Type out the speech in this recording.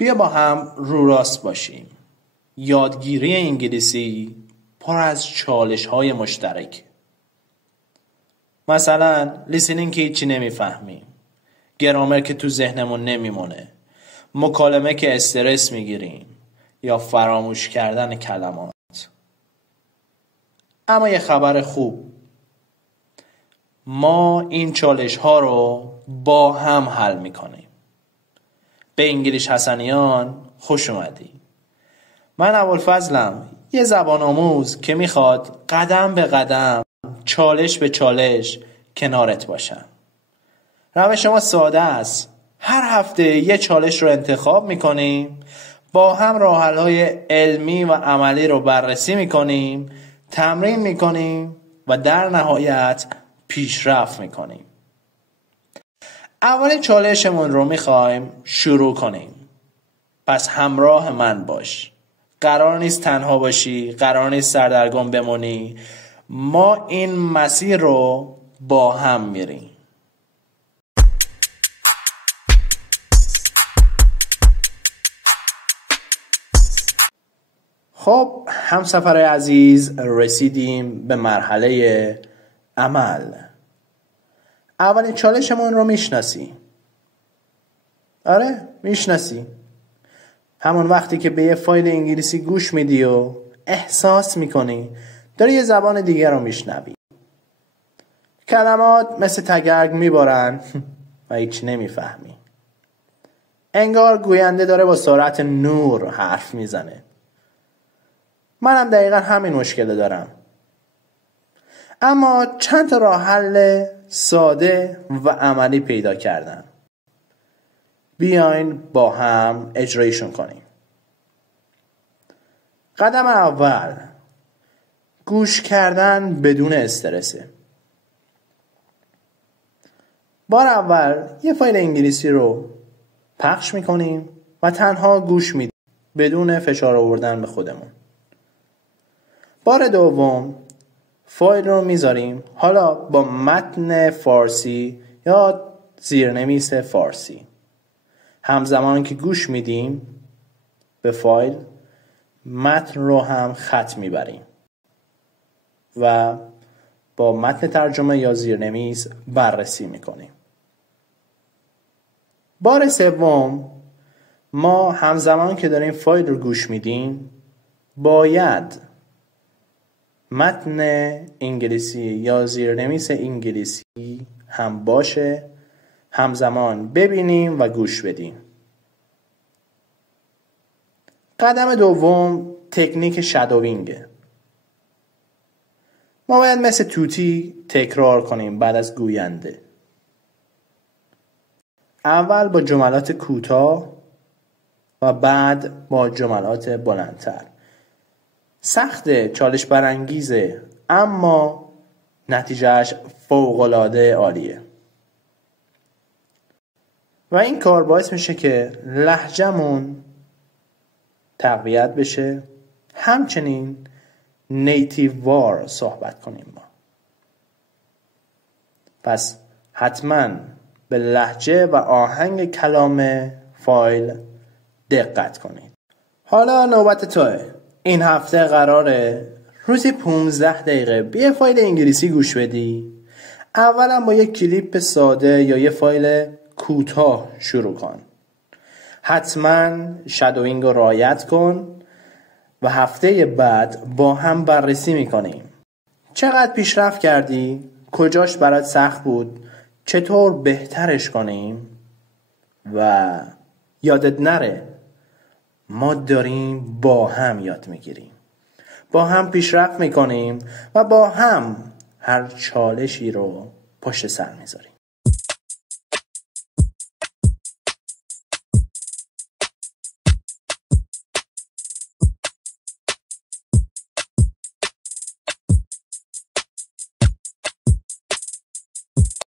بیا با هم رو راست باشیم. یادگیری انگلیسی پر از چالش‌های مشترک. مثلا لیسنینگ که هیچی نمیفهمیم، گرامر که تو ذهنمون نمیمونه، مکالمه که استرس میگیریم، یا فراموش کردن کلمات. اما یه خبر خوب، ما این چالش ها رو با هم حل میکنیم. به انگلیش حسنیان خوش اومدی. من ابوالفضلم، یه زبان آموز که میخواد قدم به قدم، چالش به چالش کنارت باشم. روش ما ساده است. هر هفته یه چالش رو انتخاب میکنیم، با هم راه حل‌های علمی و عملی رو بررسی میکنیم، تمرین میکنیم و در نهایت پیشرفت میکنیم. اول چالشمون رو میخوایم شروع کنیم. پس همراه من باش. قرار نیست تنها باشی، قرار نیست سردرگم بمونی. ما این مسیر رو با هم میریم. خب همسفر عزیز، رسیدیم به مرحله عمل. اولین چالشمون رو میشناسی؟ آره میشناسی. همون وقتی که به یه فایل انگلیسی گوش میدی و احساس میکنی داری یه زبان دیگه رو میشنوی. کلمات مثل تگرگ میبارن و هیچ نمیفهمی. انگار گوینده داره با سرعت نور حرف میزنه. منم دقیقا همین مشکل دارم. اما چند تا راه حل ساده و عملی پیدا کردم. بیاین با هم اجرایشون کنیم. قدم اول، گوش کردن بدون استرسه. بار اول یه فایل انگلیسی رو پخش میکنیم و تنها گوش میدیم بدون فشار آوردن به خودمون. بار دوم فایل رو میذاریم، حالا با متن فارسی یا زیرنویس فارسی. همزمان که گوش میدیم به فایل، متن رو هم خط میبریم و با متن ترجمه یا زیرنویس بررسی میکنیم. بار سوم، ما همزمان که داریم فایل رو گوش میدیم باید متن انگلیسی یا زیرنویس انگلیسی هم باشه، همزمان ببینیم و گوش بدیم. قدم دوم تکنیک شادوینگه. ما باید مثل توتی تکرار کنیم بعد از گوینده. اول با جملات کوتاه و بعد با جملات بلندتر. سخته، چالش برانگیزه، اما نتیجهش فوق‌العاده عالیه. و این کار باعث میشه که لهجه‌مون تقویت بشه، همچنین نیتیو وار صحبت کنیم ما. پس حتما به لهجه و آهنگ کلام فایل دقت کنید. حالا نوبت توئه. این هفته قراره روزی 15 دقیقه به یه فایل انگلیسی گوش بدی. اولا با یک کلیپ ساده یا یه فایل کوتاه شروع کن. حتما شادوینگ رو رعایت کن و هفته بعد با هم بررسی میکنیم. چقدر پیشرفت کردی؟ کجاش برات سخت بود؟ چطور بهترش کنیم؟ و یادت نره ما داریم با هم یاد میگیریم، با هم پیشرفت میکنیم و با هم هر چالشی رو پشت سر میذاریم.